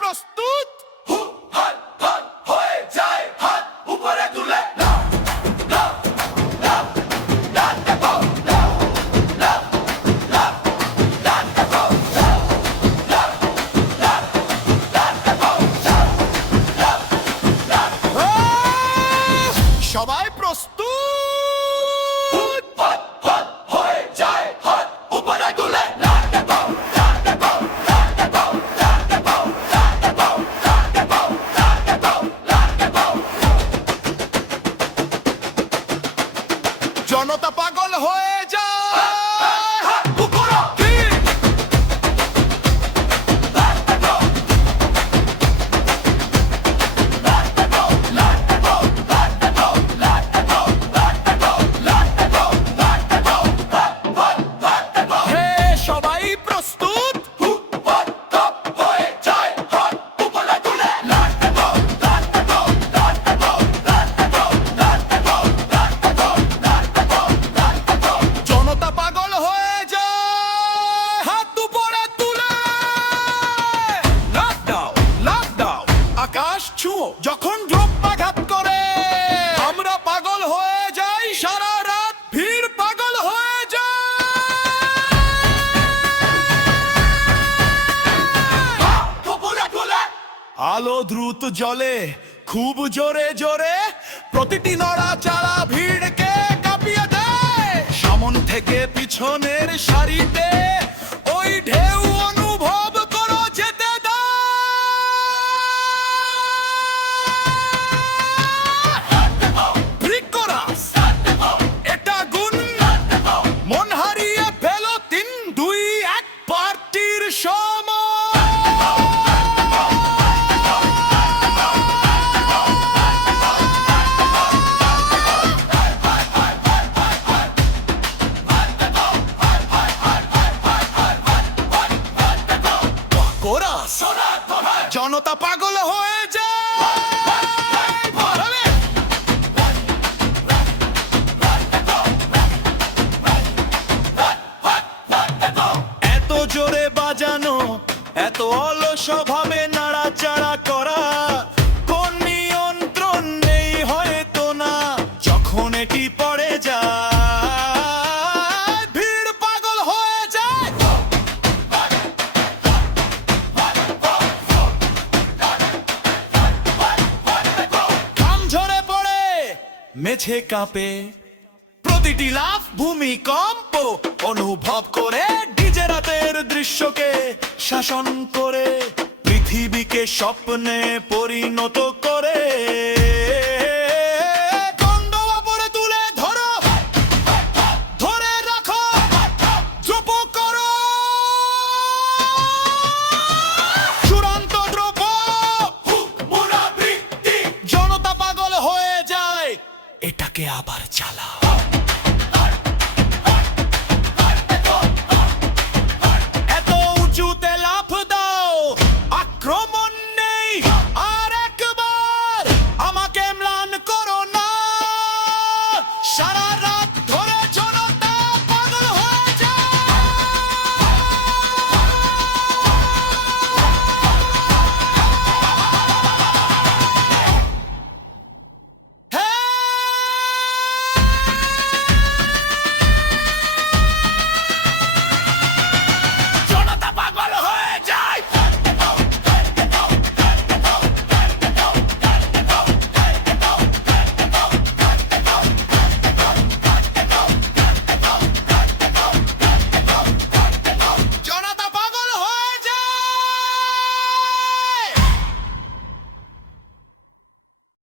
প্রস্তুত? হয়ে যায় হাত উপরে তুলে সবাই প্রস্তুত? হয়ে যায় হাত উপরে তুলে জনতা পাগল হয়ে যায়। হে, সবাই প্রস্তুত? হয়ে যায় হাত উপরে তুলে জনতা পাগল হয়ে যায়, হাত উপরে তুলে লাফ দাও, লাফ দাও, আকাশ ছুঁয়ো। যখন দ্রব্যাঘাত করে আমরা পাগল হয়ে যাই, সারা রাত ভিড় পাগল হয়ে যায়। উপরে তুলে আলো দ্রুত জ্বলে খুব জোরে জোরে, প্রতিটি নড়াচড়া ভিড়কে কাঁপিয়ে দেয়। সামন থেকে পিছনের সারিতে ওই ঢেউ অনুভব করো যেতে দাও। বৃক্ষরাস, এটা গুণ, মন হারিয়ে ফেলো 3, 2, 1 পার্টির সময়। কোরাস, জনতা পাগল হয়ে যায়। আরে! এত জোরে বাজানো, এত অলস ভাবে নাড়াচাড়া করা, কোন নিয়ন্ত্রণ নেই হয়তো না। যখন এটি পড়ে যায়, ভিড় পাগল হয়ে যায়। ঘাম ঝরে পড়ে, মেঝে কাঁপে, প্রতিটি লাফ ভূমিকম্প অনুভব করে। ডিজে রাতের দৃশ্যকে শাসন করে, পৃথিবীকে স্বপ্নে পরিণত করে। কণ্ঠ উপরে তুলে ধরো, ধরে রাখো, দ্রুপ করো, চূড়ান্ত দ্রুপ। পুনরাবৃত্তি জনতা পাগল হয়ে যায়, এটাকে আবার চালাও।